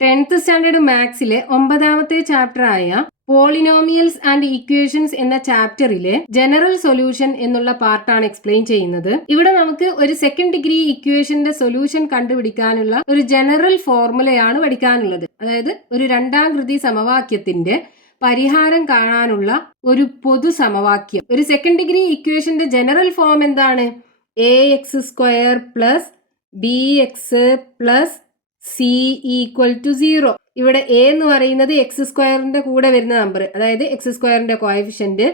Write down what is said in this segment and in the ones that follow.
10th standard മാത്സിലെ 9ാമത്തെ chapter ആയ polynomials and equations എന്ന ചാപ്റ്ററിലെ general solution എന്നുള്ള പാർട്ടാണ് എക്സ്പ്ലെയിൻ ചെയ്യുന്നത്. ഇവിടെ നമുക്ക് ഒരു സെക്കൻഡ് ഡിഗ്രി ഇക്വേഷന്റെ സൊല്യൂഷൻ കണ്ടുപിടിക്കാനുള്ള ഒരു ജനറൽ ഫോർമുലയാണ് പഠിക്കാനുള്ളത്. അതായത് ഒരു രണ്ടാം കൃതി സമവാക്യത്തിന്റെ പരിഹാരം കാണാനുള്ള ഒരു പൊതു സമവാക്യം. ഒരു സെക്കൻഡ് ഡിഗ്രി ഇക്വേഷന്റെ ജനറൽ ഫോം എന്താണ്? ax² plus bx plus c equal to 0. ഇവിടെ a എന്ന് പറയുന്നത് x² കൂടെ വരുന്ന നമ്പർ, അതായത് x² കോഎഫിഷ്യന്റ്,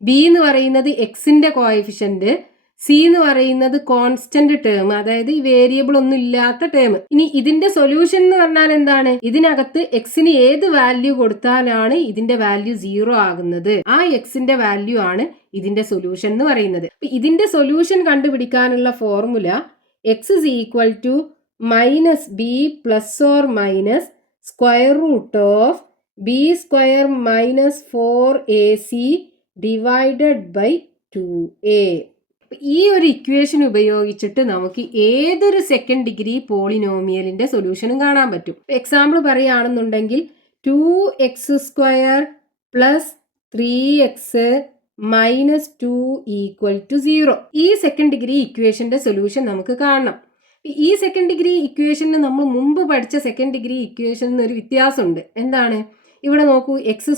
b എന്ന് പറയുന്നത് x കോഎഫിഷ്യന്റ്, c എന്ന് പറയുന്നത് കോൺസ്റ്റന്റ് ടേം, അതായത് ഈ വേരിയബിൾ ഒന്നും ഇല്ലാത്ത ടേം. ഇനി ഇതിന്റെ സൊല്യൂഷൻ എന്ന് പറഞ്ഞാൽ എന്താണ്? ഇതിനകത്ത് എക്സിന് ഏത് വാല്യൂ കൊടുത്താലാണ് ഇതിന്റെ വാല്യൂ 0 ആകുന്നത്, ആ എക്സിന്റെ വാല്യൂ ആണ് ഇതിന്റെ സൊല്യൂഷൻ എന്ന് പറയുന്നത്. ഇതിന്റെ സൊല്യൂഷൻ കണ്ടുപിടിക്കാനുള്ള formula x is equal to minus b plus or minus square root of b square minus 4ac divided by 2a. ഈ ഒരു ഇക്വേഷൻ ഉപയോഗിച്ചിട്ട് നമുക്ക് ഏതൊരു സെക്കൻഡ് ഡിഗ്രി പോളിനോമിയലിന്റെ സൊല്യൂഷനും കാണാൻ പറ്റും. എക്സാമ്പിൾ പറയുകയാണെന്നുണ്ടെങ്കിൽ 2x² plus 3x minus 2 equal to 0. ഈ സെക്കൻഡ് ഡിഗ്രി ഇക്വേഷന്റെ സൊല്യൂഷൻ നമുക്ക് കാണണം. ഈ സെക്കൻഡ് ഡിഗ്രി ഇക്വേഷന് നമ്മൾ മുമ്പ് പഠിച്ച സെക്കൻഡ് ഡിഗ്രി ഇക്വേഷന് ഒരു വ്യത്യാസമുണ്ട്. എന്താണ്? ഇവിടെ നോക്കൂ, x²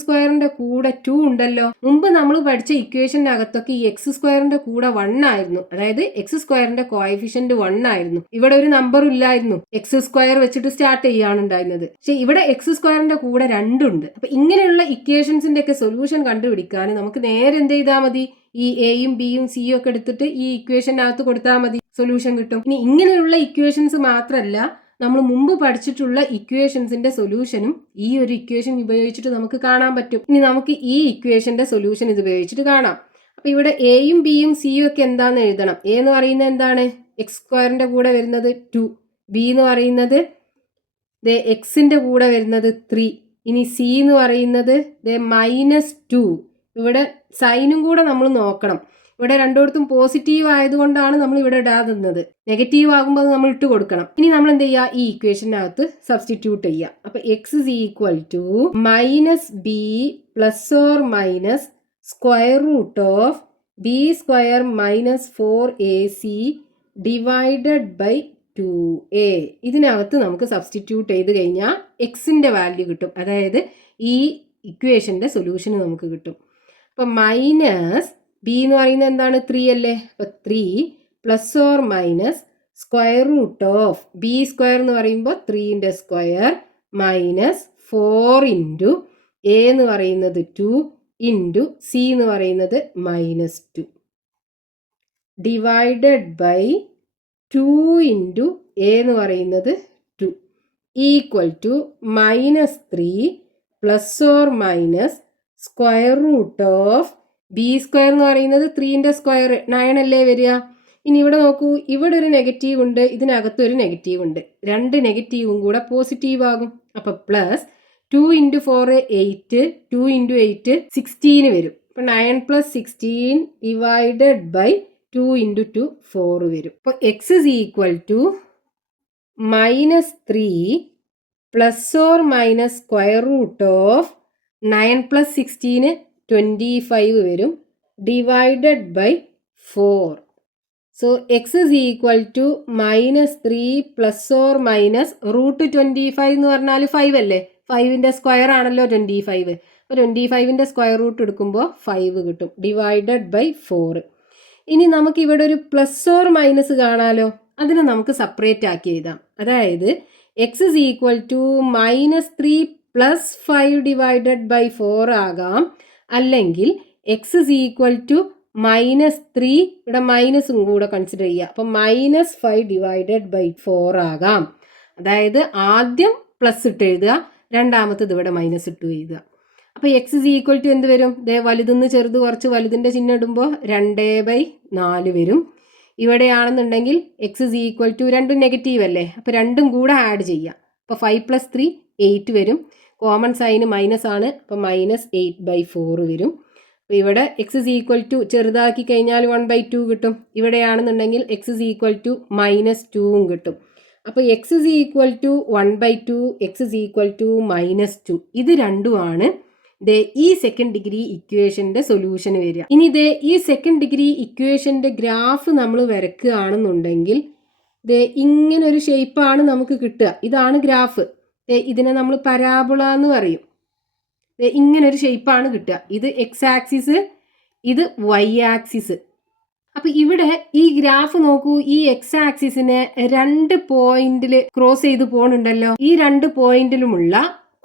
കൂടെ 2 ഉണ്ടല്ലോ. മുമ്പ് നമ്മൾ പഠിച്ച ഇക്വേഷന്റെ അകത്തൊക്കെ ഈ x² കൂടെ 1 ആയിരുന്നു, അതായത് x² കോഎഫിഷ്യന്റ് 1 ആയിരുന്നു. ഇവിടെ ഒരു നമ്പറും ഇല്ലായിരുന്നു, x² വെച്ചിട്ട് സ്റ്റാർട്ട് ചെയ്യാണ് ഉണ്ടായിരുന്നത്. പക്ഷെ ഇവിടെ x² കൂടെ 2 ഉണ്ട്. അപ്പൊ ഇങ്ങനെയുള്ള ഇക്വേഷൻസിന്റെ ഒക്കെ സൊല്യൂഷൻ കണ്ടുപിടിക്കാൻ നമുക്ക് നേരെ എന്ത് ചെയ്താൽ മതി? ഈ എയും ബിയും സിയും ഒക്കെ എടുത്തിട്ട് ഈ ഇക്വേഷനകത്ത് കൊടുത്താൽ മതി, സൊല്യൂഷൻ കിട്ടും. ഇനി ഇങ്ങനെയുള്ള ഇക്വേഷൻസ് മാത്രമല്ല, നമ്മൾ മുമ്പ് പഠിച്ചിട്ടുള്ള ഇക്വേഷൻസിന്റെ സൊല്യൂഷനും ഈ ഒരു ഇക്വേഷൻ ഉപയോഗിച്ചിട്ട് നമുക്ക് കാണാൻ പറ്റും. ഇനി നമുക്ക് ഈ ഇക്വേഷന്റെ സൊല്യൂഷൻ ഇത് ഉപയോഗിച്ചിട്ട് കാണാം. അപ്പൊ ഇവിടെ എയും ബിയും സിയും ഒക്കെ എന്താന്ന് എഴുതണം. എ എന്ന് പറയുന്നത് എന്താണ്? x² കൂടെ വരുന്നത് 2, ബി എന്ന് പറയുന്നത് എക്സിന്റെ കൂടെ വരുന്നത് 3, ഇനി സി എന്ന് പറയുന്നത് -2. ഇവിടെ സൈനും കൂടെ നമ്മൾ നോക്കണം. ഇവിടെ രണ്ടിടത്തും പോസിറ്റീവ് ആയതുകൊണ്ടാണ് നമ്മൾ ഇവിടെ ഇടാതുന്നത്. നെഗറ്റീവ് ആകുമ്പോൾ നമ്മൾ ഇട്ട് കൊടുക്കണം. ഇനി നമ്മൾ എന്ത് ചെയ്യുക? ഈ ഇക്വേഷനകത്ത് സബ്സ്റ്റിറ്റ്യൂട്ട് ചെയ്യുക. അപ്പൊ x is equal to -b plus or minus square root of b² minus 4ac divided by 2a. ഇതിനകത്ത് നമുക്ക് സബ്സ്റ്റിറ്റ്യൂട്ട് ചെയ്ത് കഴിഞ്ഞാൽ എക്സിന്റെ വാല്യൂ കിട്ടും, അതായത് ഈ ഇക്വേഷന്റെ സൊല്യൂഷൻ നമുക്ക് കിട്ടും. അപ്പൊ മൈനസ് ബി എന്ന് പറയുന്നത് എന്താണ്? 3 അല്ലേ? അപ്പൊ 3 plus or minus square root of b² എന്ന് പറയുമ്പോൾ 3ന്റെ സ്ക്വയർ മൈനസ് 4 ഇൻറ്റു എ എന്ന് പറയുന്നത് 2 ഇൻറ്റു സി എന്ന് പറയുന്നത് -2 ഡിവൈഡഡ് ബൈ 2 ഇൻറ്റു എ എന്ന് പറയുന്നത് 2 equal to -3 plus or minus square root of b² എന്ന് പറയുന്നത് 3ന്റെ സ്ക്വയർ 9 അല്ലേ വരിക. ഇനി ഇവിടെ നോക്കൂ, ഇവിടെ ഒരു നെഗറ്റീവ് ഉണ്ട്, ഇതിനകത്ത് ഒരു നെഗറ്റീവ് ഉണ്ട്. രണ്ട് നെഗറ്റീവും കൂടെ പോസിറ്റീവ് ആകും. അപ്പൊ പ്ലസ് 2 ഇൻറ്റു 4 8, 2 ഇൻറ്റു 8 16 വരും. അപ്പൊ 9 പ്ലസ് 16 ഡിവൈഡഡ് ബൈ 2 ഇൻറ്റു 2 4 വരും. അപ്പൊ x is equal to -3 plus or minus square root of 9 plus 16 25 വരും, divided by 4. So x is equal to -3 plus or minus root 25 എന്ന് പറഞ്ഞാൽ 5 അല്ലേ? 5ന്റെ സ്ക്വയർ ആണല്ലോ 25. അപ്പോൾ 25ന്റെ സ്ക്വയർ റൂട്ട് എടുക്കുമ്പോൾ 5 കിട്ടും, ഡിവൈഡഡ് ബൈ 4. ഇനി നമുക്ക് ഇവിടെ ഒരു പ്ലസ് ഓർ മൈനസ് കാണാലോ, അതിനെ നമുക്ക് സെപ്പറേറ്റ് ആക്കി എഴുതാം. അതായത് x is equal to -3 plus 5 divided by 4 ആകാം, അല്ലെങ്കിൽ എക്സ് ഇസ് ഈക്വൽ ടു -3, ഇവിടെ മൈനസും കൂടെ കൺസിഡർ ചെയ്യുക, അപ്പം -5 ഡിവൈഡഡ് ബൈ 4 ആകാം. അതായത് ആദ്യം പ്ലസ് ഇട്ട് എഴുതുക, രണ്ടാമത്തത് ഇവിടെ മൈനസ് ഇട്ട് എഴുതുക. അപ്പോൾ എക്സ് ഇസ് ഈക്വൽ ടു എന്ത് വരും? വലുതെന്ന് ചെറുത് കുറച്ച് വലുതിൻ്റെ ചിഹ്നം ഇടുമ്പോൾ 2/4 വരും. ഇവിടെയാണെന്നുണ്ടെങ്കിൽ എക്സ് ഇസ് ഈക്വൽ ടു രണ്ടും നെഗറ്റീവ് അല്ലേ, അപ്പോൾ രണ്ടും കൂടെ ആഡ് ചെയ്യാം. അപ്പോൾ 5 + 3 8 വരും. കോമൺ സൈന് മൈനസ് ആണ്, അപ്പോൾ -8/4 വരും. അപ്പോൾ ഇവിടെ എക്സ് ഇസ് ഈക്വൽ ടു ചെറുതാക്കി കഴിഞ്ഞാൽ 1/2 കിട്ടും. ഇവിടെയാണെന്നുണ്ടെങ്കിൽ എക്സ് ഇസ് ഈക്വൽ ടു -2 കിട്ടും. അപ്പോൾ x is equal to 1/2, x is equal to -2. ഇത് രണ്ടുമാണ് ഈ സെക്കൻഡ് ഡിഗ്രി ഇക്വേഷന്റെ സൊല്യൂഷൻ വരിക. ഇനി ഈ സെക്കൻഡ് ഡിഗ്രി ഇക്വേഷന്റെ ഗ്രാഫ് നമ്മൾ വരക്കുകയാണെന്നുണ്ടെങ്കിൽ ഇങ്ങനെ ഒരു ഷേപ്പാണ് നമുക്ക് കിട്ടുക. ഇതാണ് ഗ്രാഫ്. ഇതിനെ നമ്മൾ പരാബോള എന്ന് പറയും. ഇങ്ങനെ ഒരു ഷേപ്പാണ് കിട്ടുക. ഇത് എക്സ് ആക്സിസ്, ഇത് വൈ ആക്സിസ്. അപ്പൊ ഇവിടെ ഈ ഗ്രാഫ് നോക്കൂ. ഈ എക്സ് ആക്സിസിനെ 2 പോയിന്റിൽ ക്രോസ് ചെയ്ത് പോകുന്നുണ്ടല്ലോ. ഈ 2 പോയിന്റിലുമുള്ള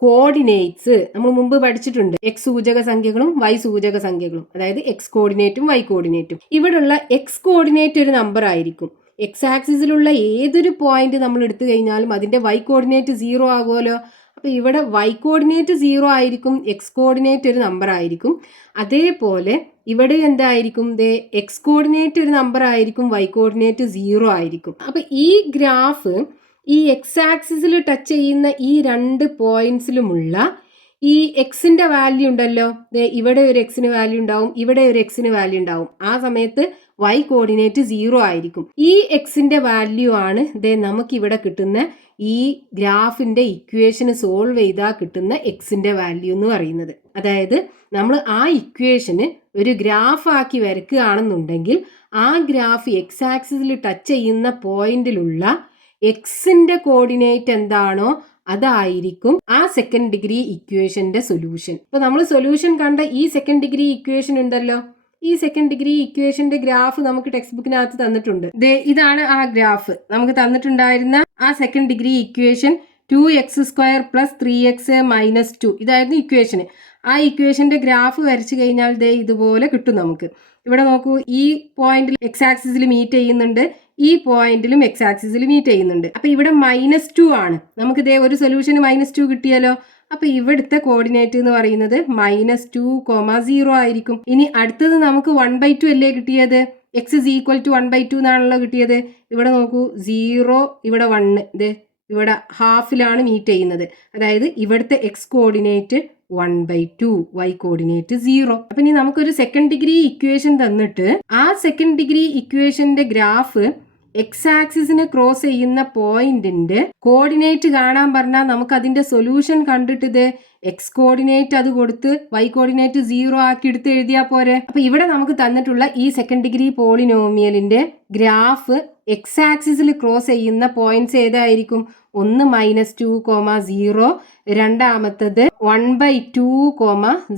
കോർഡിനേറ്റ്സ് നമ്മൾ മുമ്പ് പഠിച്ചിട്ടുണ്ട്. എക്സ് സൂചക സംഖ്യകളും വൈ സൂചക സംഖ്യകളും, അതായത് എക്സ് കോർഡിനേറ്റും വൈ കോർഡിനേറ്റും. ഇവിടെയുള്ള എക്സ് കോർഡിനേറ്റ് ഒരു നമ്പർ ആയിരിക്കും. എക്സ് ആക്സിസിലുള്ള ഏതൊരു പോയിന്റ് നമ്മൾ എടുത്തു കഴിഞ്ഞാലും അതിന്റെ വൈ കോർഡിനേറ്റ് 0 ആകുമല്ലോ. അപ്പൊ ഇവിടെ വൈ കോർഡിനേറ്റ് 0 ആയിരിക്കും, എക്സ് കോർഡിനേറ്റ് ഒരു നമ്പർ ആയിരിക്കും. അതേപോലെ ഇവിടെ എന്തായിരിക്കും, എക്സ് കോർഡിനേറ്റ് ഒരു നമ്പർ ആയിരിക്കും, വൈ കോർഡിനേറ്റ് 0 ആയിരിക്കും. അപ്പൊ ഈ ഗ്രാഫ് ഈ എക്സ് ആക്സിസിൽ ടച്ച് ചെയ്യുന്ന ഈ 2 പോയിന്റ്സിലുമുള്ള ഈ എക്സിന്റെ വാല്യൂ ഉണ്ടല്ലോ, ഇവിടെ ഒരു എക്സിന് വാല്യൂ ഉണ്ടാവും, ഇവിടെ ഒരു എക്സിന് വാല്യൂ ഉണ്ടാവും. ആ സമയത്ത് വൈ കോർഡിനേറ്റ് 0 ആയിരിക്കും. ഈ എക്സിന്റെ വാല്യൂ ആണ് നമുക്ക് ഇവിടെ കിട്ടുന്ന ഈ ഗ്രാഫിന്റെ ഇക്വേഷന് സോൾവ് ചെയ്താൽ കിട്ടുന്ന എക്സിന്റെ വാല്യൂ എന്ന് പറയുന്നത്. അതായത് നമ്മൾ ആ ഇക്വേഷന് ഒരു ഗ്രാഫ് ആക്കി വരയ്ക്കുകയാണെന്നുണ്ടെങ്കിൽ ആ ഗ്രാഫ് എക്സ് ആക്സിസിൽ ടച്ച് ചെയ്യുന്ന പോയിന്റിലുള്ള എക്സിന്റെ കോർഡിനേറ്റ് എന്താണോ അതായിരിക്കും ആ സെക്കൻഡ് ഡിഗ്രി ഇക്വേഷന്റെ സൊല്യൂഷൻ. ഇപ്പൊ നമ്മൾ സൊല്യൂഷൻ കണ്ട ഈ സെക്കൻഡ് ഡിഗ്രി ഇക്വേഷൻ ഉണ്ടല്ലോ, ഈ സെക്കൻഡ് ഡിഗ്രി ഇക്വേഷന്റെ ഗ്രാഫ് നമുക്ക് ടെക്സ്റ്റ് ബുക്കിനകത്ത് തന്നിട്ടുണ്ട്. ഇതാണ് ആ ഗ്രാഫ് നമുക്ക് തന്നിട്ടുണ്ടായിരുന്ന ആ second degree equation. 2x² + 3x - 2 ഇതായിരുന്നു ഇക്വേഷന്. ആ ഇക്വേഷന്റെ ഗ്രാഫ് വരച്ചു കഴിഞ്ഞാൽ ഇതുപോലെ കിട്ടും നമുക്ക്. ഇവിടെ നോക്കൂ, ഈ പോയിന്റിൽ എക്സ് ആക്സിസിൽ മീറ്റ് ചെയ്യുന്നുണ്ട്, ഈ പോയിന്റിലും എക്സ് ആക്സിസിൽ മീറ്റ് ചെയ്യുന്നുണ്ട്. അപ്പൊ ഇവിടെ -2 ആണ്. നമുക്ക് ഒരു സൊല്യൂഷന് -2 കിട്ടിയല്ലോ. അപ്പൊ ഇവിടുത്തെ കോർഡിനേറ്റ് എന്ന് പറയുന്നത് -2, 0 ആയിരിക്കും. ഇനി അടുത്തത് നമുക്ക് 1/2 അല്ലേ കിട്ടിയത്, എക്സ് ഇസ് ഈക്വൽ ടു 1/2 എന്നാണല്ലോ കിട്ടിയത്. ഇവിടെ നോക്കൂ, 0, ഇവിടെ 1, ഇവിടെ ഹാഫിലാണ് മീറ്റ് ചെയ്യുന്നത്. അതായത് ഇവിടുത്തെ എക്സ് കോർഡിനേറ്റ് 1/2, വൈ കോർഡിനേറ്റ് 0. അപ്പൊ ഇനി നമുക്കൊരു സെക്കൻഡ് ഡിഗ്രി ഇക്വേഷൻ തന്നിട്ട് ആ സെക്കൻഡ് ഡിഗ്രി ഇക്വേഷന്റെ ഗ്രാഫ് എക്സ് ആക്സിസിനെ ക്രോസ് ചെയ്യുന്ന പോയിന്റിന്റെ കോർഡിനേറ്റ് കാണാൻ പറഞ്ഞാൽ നമുക്ക് അതിന്റെ സൊല്യൂഷൻ കണ്ടിട്ട് എക്സ് കോർഡിനേറ്റ് അത് കൊടുത്ത് വൈ കോർഡിനേറ്റ് 0 ആക്കി എടുത്ത് എഴുതിയാൽ പോരെ. അപ്പൊ ഇവിടെ നമുക്ക് തന്നിട്ടുള്ള ഈ സെക്കൻഡ് ഡിഗ്രി പോളിനോമിയലിന്റെ ഗ്രാഫ് എക്സ് ആക്സിസിൽ ക്രോസ് ചെയ്യുന്ന പോയിന്റ്സ് ഏതായിരിക്കും? ഒന്ന് -2, 0, രണ്ടാമത്തത് 1/2,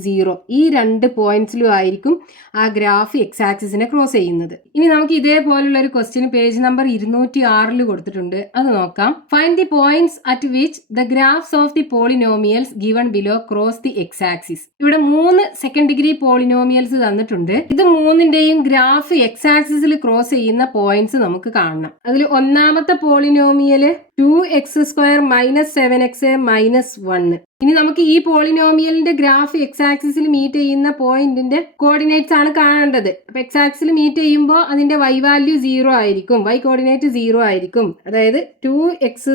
0. ഈ 2 പോയിന്റ്സിലും ആയിരിക്കും ആ ഗ്രാഫ് എക്സ് ആക്സിസിനെ ക്രോസ് ചെയ്യുന്നത്. ഇനി നമുക്ക് ഇതേപോലുള്ള ഒരു ക്വസ്റ്റ്യൻ പേജ് നമ്പർ 206 കൊടുത്തിട്ടുണ്ട്. അത് നോക്കാം. Find the points at which the graphs of the polynomials given below cross the x axis. ഇവിടെ 3 സെക്കൻഡ് ഡിഗ്രി പോളിനോമിയൽസ് തന്നിട്ടുണ്ട്. ഇത് 3ന്റെയും ഗ്രാഫ് എക്സ് ആക്സിസിൽ ക്രോസ് ചെയ്യുന്ന പോയിന്റ്സ് നമുക്ക് കാണണം. അതിൽ ഒന്നാമത്തെ പോളിനോമിയല് 2x² - 7x - 1. ഇനി നമുക്ക് ഈ പോളിനോമിയലിന്റെ ഗ്രാഫ് എക്സ് ആക്സിസിൽ മീറ്റ് ചെയ്യുന്ന പോയിന്റിന്റെ കോർഡിനേറ്റ്സ് ആണ് കാണേണ്ടത്. അപ്പൊ എക്സ് ആക്സിൽ മീറ്റ് ചെയ്യുമ്പോൾ അതിന്റെ വൈ വാല്യൂ 0 ആയിരിക്കും, വൈ കോർഡിനേറ്റ് 0 ആയിരിക്കും. അതായത് 2x²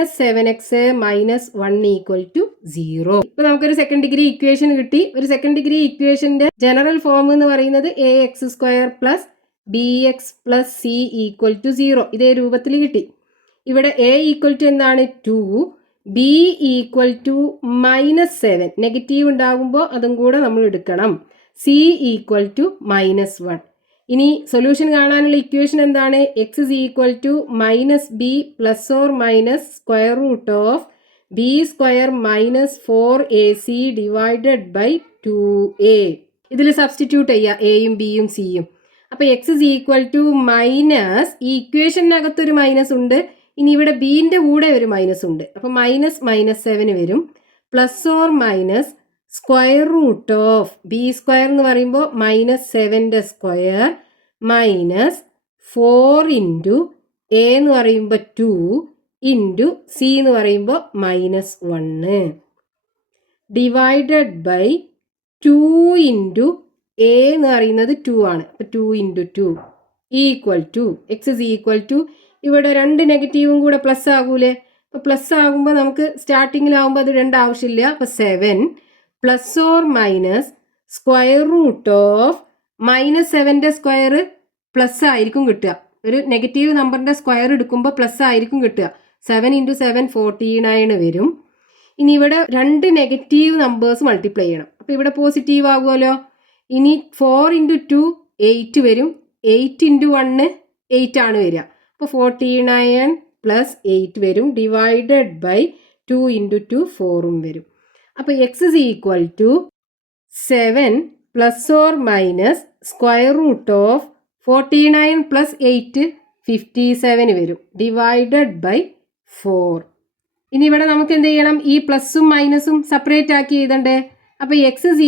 - 7x - 1 = 0. ഇപ്പൊ നമുക്കൊരു സെക്കൻഡ് ഡിഗ്രി ഇക്വേഷൻ കിട്ടി. ഒരു സെക്കൻഡ് ഡിഗ്രി ഇക്വേഷന്റെ ജനറൽ ഫോം എന്ന് പറയുന്നത് ax² + bx + c = 0. ഇതേ രൂപത്തിൽ കിട്ടി. ഇവിടെ a = എന്താണ്? 2, b = -7. നെഗറ്റീവ് ഉണ്ടാകുമ്പോൾ അതും കൂടെ നമ്മൾ എടുക്കണം. c = -1. ഇനി സൊല്യൂഷൻ കാണാനുള്ള ഇക്വേഷൻ എന്താണ്? x is equal to -b plus or minus square root of b square minus 4ac divided by 2a. ഇതിൽ സബ്സ്റ്റിറ്റ്യൂട്ട് ചെയ്യുക എയും ബിയും സിയും. അപ്പൊ x is equal to minus, ഈ ഇക്വേഷനകത്തൊരു മൈനസ് ഉണ്ട്, ഇനി ഇവിടെ ബിന്റെ കൂടെ ഒരു മൈനസ് ഉണ്ട്. അപ്പൊ -7 വരും. Plus or minus square root of b square എന്ന് പറയുമ്പോൾ -7ന്റെ സ്ക്വയർ മൈനസ് 4 ഇൻറ്റു എ എന്ന് പറയുമ്പോൾ 2 ഇൻറ്റു സി എന്ന് പറയുമ്പോൾ -1 ഡിവൈഡഡ് ബൈ 2 ഇൻറ്റു എ എന്ന് പറയുന്നത് 2 ആണ്. അപ്പോൾ 2 into 2 equal to x is equal to, ഇവിടെ 2 നെഗറ്റീവും കൂടെ പ്ലസ് ആകൂലേ. അപ്പോൾ പ്ലസ് ആകുമ്പോൾ നമുക്ക് സ്റ്റാർട്ടിങ്ങിലാവുമ്പോൾ അത് 2 ആവശ്യമില്ല. അപ്പോൾ 7 plus or minus square root of -7ന്റെ സ്ക്വയർ പ്ലസ് ആയിരിക്കും കിട്ടുക. ഒരു നെഗറ്റീവ് നമ്പറിൻ്റെ സ്ക്വയർ എടുക്കുമ്പോൾ പ്ലസ് ആയിരിക്കും കിട്ടുക. 7 × 7 49 വരും. ഇനി ഇവിടെ 2 നെഗറ്റീവ് നമ്പേഴ്സ് മൾട്ടിപ്ലൈ ചെയ്യണം. അപ്പോൾ ഇവിടെ പോസിറ്റീവ് ആകുമല്ലോ. ഇനി 4 × 2 8 വരും. 8 × 1 8 ആണ് വരിക. അപ്പോൾ 49 + 8 വരും. ഡിവൈഡഡ് ബൈ 2 × 2 4 വരും. അപ്പോൾ x = 7 ± സ്ക്വയർ റൂട്ട് ഓഫ് 49 + 8 57 വരും. Divided by 4. ഇനി ഇവിടെ നമുക്ക് എന്ത് ചെയ്യണം? ഈ പ്ലസും മൈനസും സെപ്പറേറ്റ് ആക്കി എഴുതണ്ടേ? അപ്പോൾ x =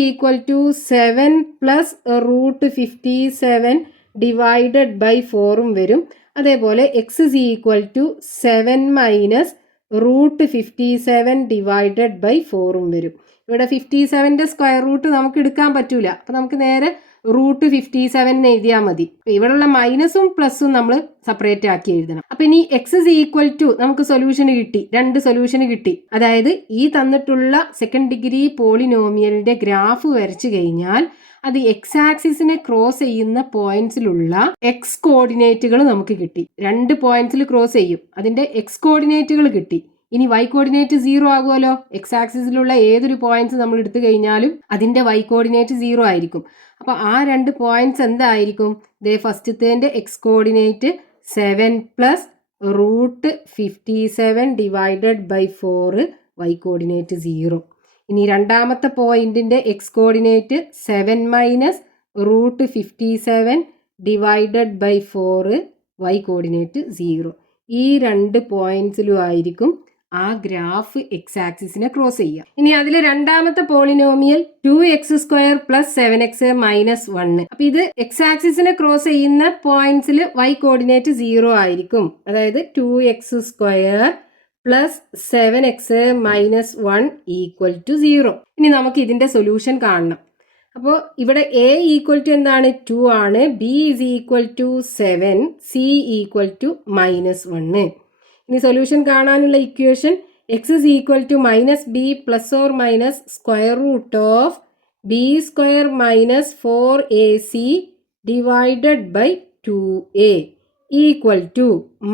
7 + √57 ഡിവൈഡഡ് ബൈ 4 വരും. അതേപോലെ x = 7 - √57 ഡിവൈഡഡ് ബൈ 4 വരും. ഇവിടെ 57ന്റെ സ്ക്വയർ റൂട്ട് നമുക്ക് എടുക്കാൻ പറ്റൂല. അപ്പോൾ നമുക്ക് നേരെ √57 എഴുതിയാൽ മതി. ഇവിടെയുള്ള മൈനസും പ്ലസും നമ്മൾ സെപ്പറേറ്റ് ആക്കി എഴുതണം. അപ്പം ഇനി x = നമുക്ക് സൊല്യൂഷന് കിട്ടി, 2 സൊല്യൂഷന് കിട്ടി. അതായത് ഈ തന്നിട്ടുള്ള സെക്കൻഡ് ഡിഗ്രി പോളിനോമിയലിന്റെ ഗ്രാഫ് വരച്ചു കഴിഞ്ഞാൽ അത് എക്സ് ആക്സിസിനെ ക്രോസ് ചെയ്യുന്ന പോയിന്റ്സിലുള്ള എക്സ് കോർഡിനേറ്റുകൾ നമുക്ക് കിട്ടി. 2 പോയിന്റ്സിൽ ക്രോസ് ചെയ്യും, അതിന്റെ എക്സ് കോർഡിനേറ്റുകൾ കിട്ടി. ഇനി y കോർഡിനേറ്റ് 0 ആകുമല്ലോ. എക്സ് ആക്സിസിലുള്ള ഏതൊരു പോയിന്റ്സ് നമ്മൾ എടുത്തു കഴിഞ്ഞാലും അതിന്റെ y കോർഡിനേറ്റ് 0 ആയിരിക്കും. അപ്പോൾ ആ 2 പോയിന്റ്സ് എന്തായിരിക്കും? ഫസ്റ്റത്തേന്റെ x coordinate 7 + √57 divided by 4, y coordinate 0. ഇനി രണ്ടാമത്തെ പോയിന്റിന്റെ x coordinate 7 - √57 divided by 4, y coordinate 0. ഈ 2 പോയിന്റ്സിലും ആയിരിക്കും ആ ഗ്രാഫ് എക്സ് ആക്സിസിനെ ക്രോസ് ചെയ്യുക. ഇനി അതിൽ രണ്ടാമത്തെ പോളിനോമിയൽ 2x² + 7x - 1. അപ്പൊ ഇത് എക്സ് ആക്സിസിനെ ക്രോസ് ചെയ്യുന്ന പോയിന്റ്സിൽ y കോർഡിനേറ്റ് 0 ആയിരിക്കും. അതായത് 2x² + 7x - 1 = 0. ഇനി നമുക്ക് ഇതിന്റെ സൊല്യൂഷൻ കാണണം. അപ്പോൾ ഇവിടെ a = എന്താണ്? 2 ആണ്. b = 7, c = -1. ഇനി സൊല്യൂഷൻ കാണാനുള്ള equation x = -b ± square root of b² - 4ac divided by 2a =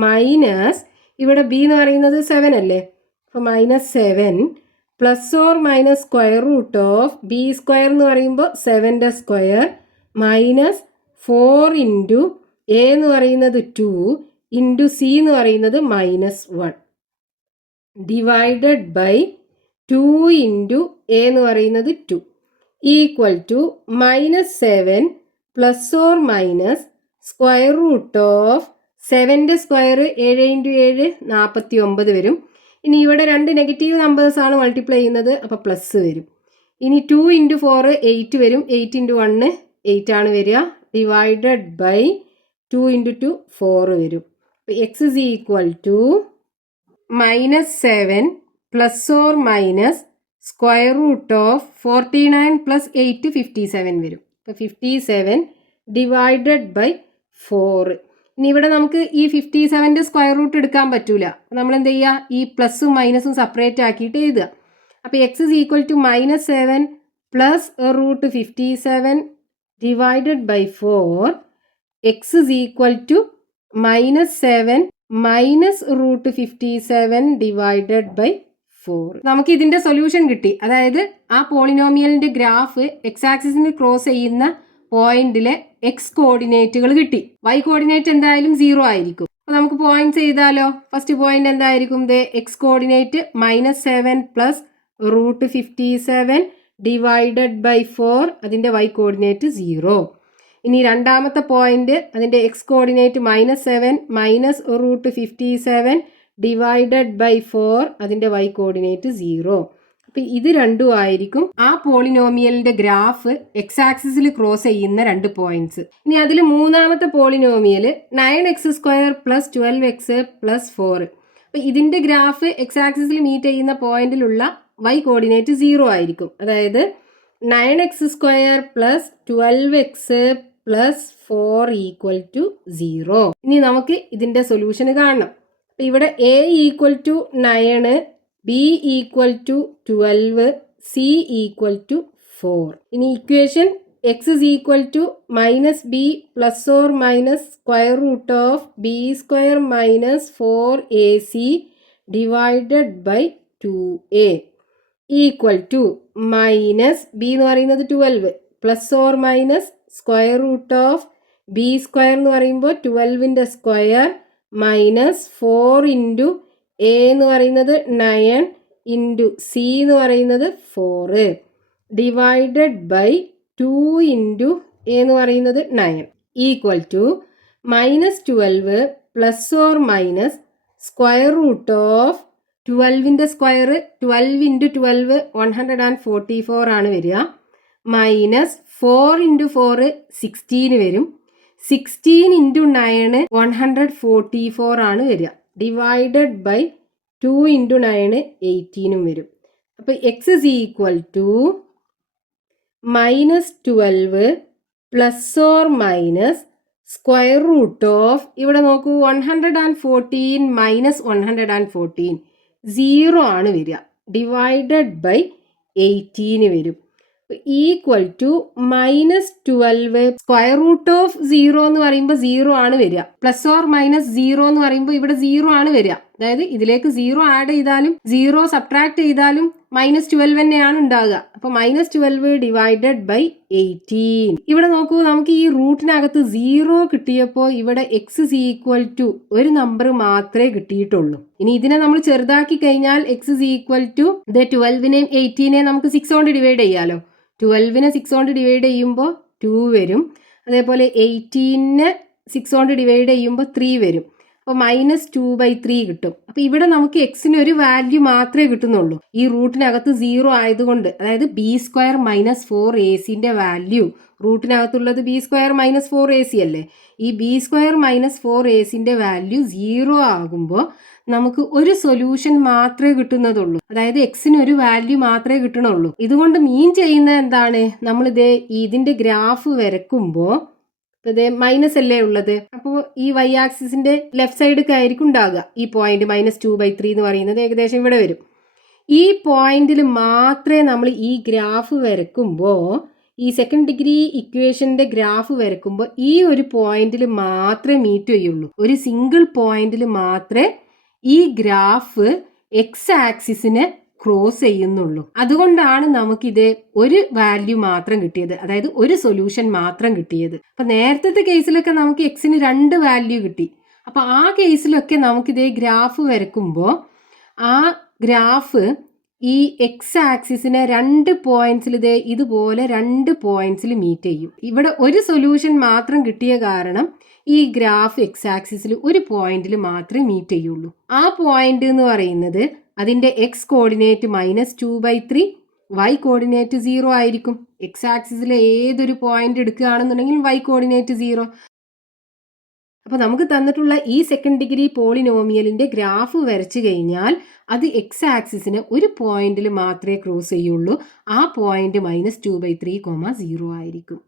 minus, ഇവിടെ b എന്ന് പറയുന്നത് 7 അല്ലേ, അപ്പോൾ -7 ± സ്ക്വയർ റൂട്ട് ഓഫ് b² എന്ന് പറയുമ്പോൾ 7ന്റെ സ്ക്വയർ മൈനസ് 4 × a എന്ന് പറയുന്നത് 2 × c എന്ന് പറയുന്നത് -1 ഡിവൈഡഡ് ബൈ 2 × a എന്ന് പറയുന്നത് 2 = -7 ± സ്ക്വയർ റൂട്ട് ഓഫ് 7ന്റെ സ്ക്വയർ 7 × 7 49 വരും. ഇനി ഇവിടെ 2 നെഗറ്റീവ് നമ്പേഴ്സ് ആണ് മൾട്ടിപ്ലൈ ചെയ്യുന്നത്, അപ്പോൾ പ്ലസ് വരും. ഇനി 2 × 4 8 വരും. 8 × 1 8 ആണ് വരിക. ഡിവൈഡഡ് ബൈ 2 × 2 4 വരും. x = -7 ± സ്ക്വയർ റൂട്ട് ഓഫ് 49 + 8 57 വരും. അപ്പോൾ 57 ഡിവൈഡഡ് ബൈ 4. ഇനി ഇവിടെ നമുക്ക് ഈ 57ന്റെ സ്ക്വയർ റൂട്ട് എടുക്കാൻ പറ്റൂല. നമ്മൾ എന്ത് ചെയ്യുക? ഈ പ്ലസും മൈനസും സെപ്പറേറ്റ് ആക്കിയിട്ട് എഴുതുക. അപ്പോൾ x = -7 + √57 divided by 4. x = -7 -√57 divided by 4. നമുക്ക് ഇതിന്റെ സൊല്യൂഷൻ കിട്ടി. അതായത് ആ പോളിനോമിയലിന്റെ ഗ്രാഫ് എക്സ് ആക്സിസിന് ക്രോസ് ചെയ്യുന്ന പോയിന്റിലെ എക്സ് കോർഡിനേറ്റുകൾ കിട്ടി. y കോർഡിനേറ്റ് എന്തായാലും 0 ആയിരിക്കും. അപ്പോൾ നമുക്ക് പോയിന്റ്സ് എഴുതാലോ. ഫസ്റ്റ് പോയിന്റ് എന്തായിരിക്കും? എക്സ് കോർഡിനേറ്റ് -7 + √57 ഡിവൈഡഡ് ബൈ 4, അതിന്റെ y കോർഡിനേറ്റ് 0. ഇനി രണ്ടാമത്തെ പോയിന്റ്, അതിന്റെ എക്സ് കോർഡിനേറ്റ് -7 -√57 ഡിവൈഡഡ് ബൈ 4, അതിന്റെ y കോർഡിനേറ്റ് 0. അപ്പം ഇത് രണ്ടും ആയിരിക്കും ആ പോളിനോമിയലിന്റെ ഗ്രാഫ് എക്സ് ആക്സിസിൽ ക്രോസ് ചെയ്യുന്ന 2 പോയിന്റ്സ്. ഇനി അതിൽ മൂന്നാമത്തെ പോളിനോമിയൽ 9x² + 12x + 4. അപ്പം ഇതിന്റെ ഗ്രാഫ് എക്സ് ആക്സിസിൽ മീറ്റ് ചെയ്യുന്ന പോയിന്റിലുള്ള y കോർഡിനേറ്റ് 0 ആയിരിക്കും. അതായത് 9x² + 12x + 4 = 0. ഇനി നമുക്ക് ഇതിന്റെ സൊല്യൂഷൻ കാണണം. അപ്പം ഇവിടെ a = 9, b = 12, c = 4. ഇനി equation x is equal to minus b plus or minus square root of b square minus 4ac divided by 2a equal to minus b എന്ന് പറയുന്നത് 12 plus or minus square root of b square എന്ന് പറയുമ്പോൾ 12ന്റെ square minus 4 into a എന്ന് പറയുന്നത് 9 into C എന്ന് പറയുന്നത് 4 divided by 2 into a എന്ന് പറയുന്നത് 9 equal to minus 12 plus or minus square root of 12ന്റെ സ്ക്വയർ 12 ഇൻറ്റു 12 144 ആണ് വരിക. മൈനസ് 4 ഇൻറ്റു 4 16 വരും. 16 ഇൻറ്റു 9 144 ആണ് വരിക. ഡിവൈഡഡ് ബൈ 2 ഇൻറ്റു 9 18 വരും. അപ്പോൾ x is equal to minus 12 plus or minus square root of, ഇവിടെ നോക്കൂ 114 മൈനസ് 114 0 ആണ് വരിക. ഡിവൈഡഡ് ബൈ 18 വരും. Equal to minus 12 square root of 0 എന്ന് പറയുമ്പോൾ 0 ആണ് വരിക. പ്ലസ് ഓർ മൈനസ് 0 എന്ന് പറയുമ്പോൾ ഇവിടെ 0 ആണ് വരിക. അതായത് ഇതിലേക്ക് 0 ആഡ് ചെയ്താലും 0 സബ്ട്രാക്ട് ചെയ്താലും മൈനസ് 12 തന്നെയാണ് ഉണ്ടാകുക. അപ്പോൾ മൈനസ് 12 ഡിവൈഡഡ് ബൈ 18. ഇവിടെ നോക്കൂ, നമുക്ക് ഈ റൂട്ടിനകത്ത് 0 കിട്ടിയപ്പോൾ ഇവിടെ എക്സ് ഇസ് ഈക്വൽ ടു ഒരു നമ്പർ മാത്രമേ കിട്ടിയിട്ടുള്ളൂ. ഇനി ഇതിനെ നമ്മൾ ചെറുതാക്കി കഴിഞ്ഞാൽ എക്സ് ഇസ് ഈക്വൽ ടു 12നെയും 18നെയും നമുക്ക് 6 കൊണ്ട് ഡിവൈഡ് ചെയ്യാലോ. 12നെ 6 കൊണ്ട് ഡിവൈഡ് ചെയ്യുമ്പോൾ 2 വരും. അതേപോലെ 18നെ 6 കൊണ്ട് ഡിവൈഡ് ചെയ്യുമ്പോൾ 3 വരും. അപ്പോൾ മൈനസ് 2/3 കിട്ടും. അപ്പോൾ ഇവിടെ നമുക്ക് എക്സിന് ഒരു വാല്യൂ മാത്രമേ കിട്ടുന്നുള്ളൂ. ഈ റൂട്ടിനകത്ത് 0 ആയതുകൊണ്ട്, അതായത് b square minus 4ac value, റൂട്ടിനകത്തുള്ളത് ബി സ്ക്വയർ മൈനസ് 4ac അല്ലേ. ഈ B square minus 4ac value 0 ആകുമ്പോൾ നമുക്ക് ഒരു സൊല്യൂഷൻ മാത്രമേ കിട്ടുന്നതുള്ളൂ. അതായത് എക്സിന് ഒരു വാല്യൂ മാത്രമേ കിട്ടണുള്ളൂ. ഇതുകൊണ്ട് മീൻ ചെയ്യുന്നത് എന്താണ്, നമ്മളിതേ ഇതിന്റെ ഗ്രാഫ് വരക്കുമ്പോൾ ഇതേ മൈനസ് അല്ലേ ഉള്ളത്. അപ്പോൾ ഈ വൈ ആക്സിസിന്റെ ലെഫ്റ്റ് സൈഡൊക്കെ ആയിരിക്കും ഉണ്ടാകുക. ഈ പോയിന്റ് മൈനസ് 2/3 എന്ന് പറയുന്നത് ഏകദേശം ഇവിടെ വരും. ഈ പോയിന്റിൽ മാത്രമേ നമ്മൾ ഈ ഗ്രാഫ് വരക്കുമ്പോൾ, ഈ സെക്കൻഡ് ഡിഗ്രി ഇക്വേഷന്റെ ഗ്രാഫ് വരക്കുമ്പോൾ ഈ ഒരു പോയിന്റിൽ മാത്രമേ മീറ്റ് ചെയ്യുള്ളൂ. ഒരു സിംഗിൾ പോയിന്റിൽ മാത്രമേ ഈ ഗ്രാഫ് എക്സ് ആക്സിസിനെ ക്രോസ് ചെയ്യുന്നുള്ളൂ. അതുകൊണ്ടാണ് നമുക്കിത് ഒരു വാല്യൂ മാത്രം കിട്ടിയത്, അതായത് ഒരു സൊല്യൂഷൻ മാത്രം കിട്ടിയത്. അപ്പൊ നേരത്തെ കേസിലൊക്കെ നമുക്ക് എക്സിന് 2 വാല്യൂ കിട്ടി. അപ്പൊ ആ കേസിലൊക്കെ നമുക്കിതേ ഗ്രാഫ് വരക്കുമ്പോൾ ആ ഗ്രാഫ് ഈ എക്സ് ആക്സിസിനെ 2 പോയിന്റ്സിൽ ഇതുപോലെ 2 പോയിന്റ്സിൽ മീറ്റ് ചെയ്യും. ഇവിടെ ഒരു സൊല്യൂഷൻ മാത്രം കിട്ടിയ കാരണം ഈ ഗ്രാഫ് എക്സ് ആക്സിസിൽ ഒരു പോയിന്റിൽ മാത്രമേ മീറ്റ് ചെയ്യുള്ളൂ. ആ പോയിന്റ് എന്ന് പറയുന്നത് അതിന്റെ x coordinate minus 2/3, y coordinate 0 ആയിരിക്കും. എക്സ് ആക്സിസിലെ ഏതൊരു പോയിന്റ് എടുക്കുകയാണെന്നുണ്ടെങ്കിൽ വൈ കോർഡിനേറ്റ് 0. അപ്പോൾ നമുക്ക് തന്നിട്ടുള്ള ഈ സെക്കൻഡ് ഡിഗ്രി പോളിനോമിയലിന്റെ ഗ്രാഫ് വരച്ചു കഴിഞ്ഞാൽ അത് എക്സ് ആക്സിസിന് ഒരു പോയിന്റിൽ മാത്രമേ ക്രോസ് ചെയ്യുള്ളൂ. ആ പോയിന്റ് മൈനസ് 2/3, 0 ആയിരിക്കും.